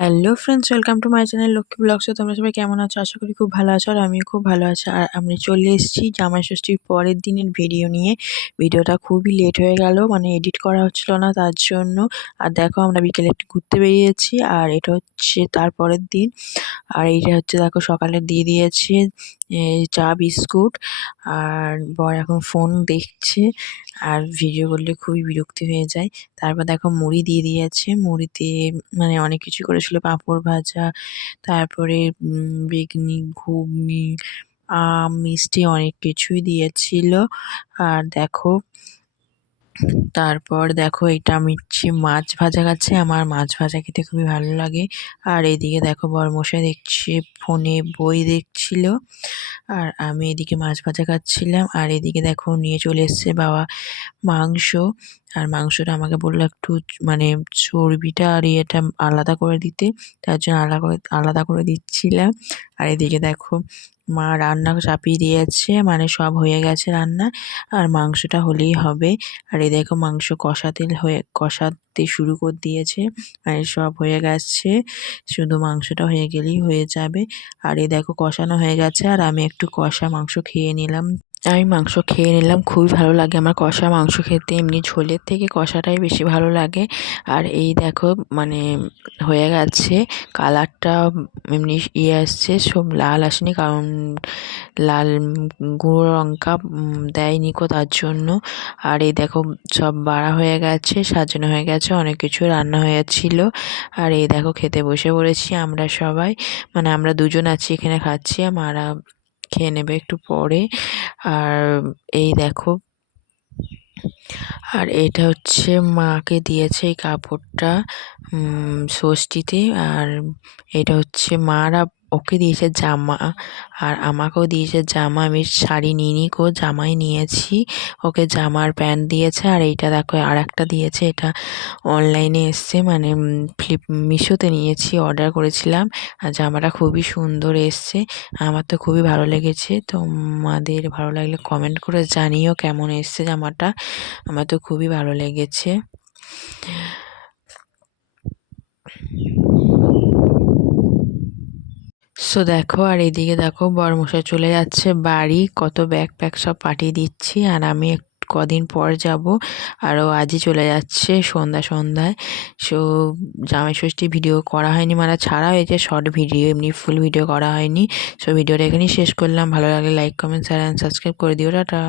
Hello friends welcome to my channel Lakshmi blogs তোমরা সবাই কেমন আছো? আশা করি খুব ভালো আছো আর আমিও খুব ভালো আছি। আর আমি চলে এসেছি জামাই ষষ্ঠীর পরের দিনের ভিডিও নিয়ে। ভিডিওটা খুবই লেট হয়ে গেল মানে এডিট করা হচ্ছিল না তার জন্য। আর দেখো আমরা বিকেলে একটু ঘুরতে বেরিয়েছি, আর এটা হচ্ছে তার পরের দিন। আর এইটা হচ্ছে দেখো সকালে দিয়ে দিয়েছে চা, বিস্কুট, আর বর এখন ফোন দেখছে আর ভিডিও করলে খুবই বিরক্তি হয়ে যায়। তারপর দেখো মুড়ি দিয়ে দিয়েছে, মুড়িতে মানে অনেক কিছু করেছিল, পাঁপড় ভাজা, তারপরে বেগনি, ঘুগনি, আম, মিষ্টি অনেক কিছুই দিয়েছিল। আর দেখো তারপর দেখো এটা আমি হচ্ছে মাছ ভাজা খাচ্ছি, আমার মাছ ভাজা খেতে খুবই ভালো লাগে। আর এদিকে দেখো বরমশাই দেখছি, ফোনে বই দেখছিল, আর আমি এদিকে মাছ ভাজা খাচ্ছিলাম। আর এদিকে দেখো নিয়ে চলে এসছে বাবা মাংস। আর মাংসটা আমাকে বলল একটু মানে চর্বিটা আর ইয়েটা আলাদা করে দিতে। তার জন্য আলাদা করে আলাদা করে দিচ্ছিলাম। আর এদিকে দেখো, মা রান্না চাপিয়ে দিয়েছে মানে সব হয়ে গেছে রান্না। আর মাংসটা হলেই হবে। আর এই দেখো মাংস কষাতে হয়ে কষাতে শুরু করে দিয়েছে। মানে সব হয়ে গেছে। শুধু মাংসটা হয়ে গেলেই হয়ে যাবে। আর এই দেখো কষানো হয়ে গেছে। আর আমি একটু কষা মাংস খেয়ে নিলাম। আমি মাংস খেয়ে নিলাম, খুবই ভালো লাগে আমার কষা মাংস খেতে, এমনি ঝোলের থেকে কষাটাই বেশি ভালো লাগে। আর এই দেখো মানে হয়ে গেছে, কালারটা এমনি ইয়ে আসছে, সব লাল আসেনি, কারণ লাল গুঁড়ো লঙ্কা দেয়নি কো তার জন্য। আর এই দেখো, সব বাড়া হয়ে গেছে, সাজানো হয়ে গেছে, অনেক কিছু রান্না হয়েছিল আর এই দেখো, খেতে বসে পড়েছি আমরা সবাই। মানে আমরা দুজন আছি, এখানে খাচ্ছি, মারা খেয়ে নেবে একটু পরে। আর এই দেখো। আর এটা হচ্ছে মাকে দিয়েছে এই কাপড়টা ষষ্ঠীতে। আর এটা হচ্ছে মারা ওকে দিয়েছে জামা। আর আমাকেও দিয়েছে জামা। আমি শাড়ি নিইনি কো জামাই নিয়েছি। ওকে জামার প্যান্ট দিয়েছে আর এইটা দেখো আর একটা দিয়েছে। এটা অনলাইনে এসছে মানে ফ্লিপ, মিশোতে নিয়েছি, অর্ডার করেছিলাম। আর জামাটা খুবই সুন্দর এসছে। আমার তো খুবই ভালো লেগেছে। তোমাদের ভালো লাগলে কমেন্ট করে জানিও কেমন এসছে জামাটা। আমার তো খুবই ভালো লেগেছে। সো দেখো, আর এদিকে দেখো, বরমশাই চলে যাচ্ছে বাড়ি। কত ব্যাগ প্যাক সব পাঠিয়ে দিচ্ছি, আর আমি কদিন পর যাব। আরও আজই চলে যাচ্ছে সন্ধ্যা সন্ধ্যায়। সো, জামাই ষষ্ঠী ভিডিও করা হয়নি মানে ছাড়া হয়েছে শর্ট ভিডিও এমনি ফুল ভিডিও করা হয়নি। সো ভিডিওটা এখানেই শেষ করলাম। ভালো লাগলে like comment share and subscribe করে দিও। টাটা।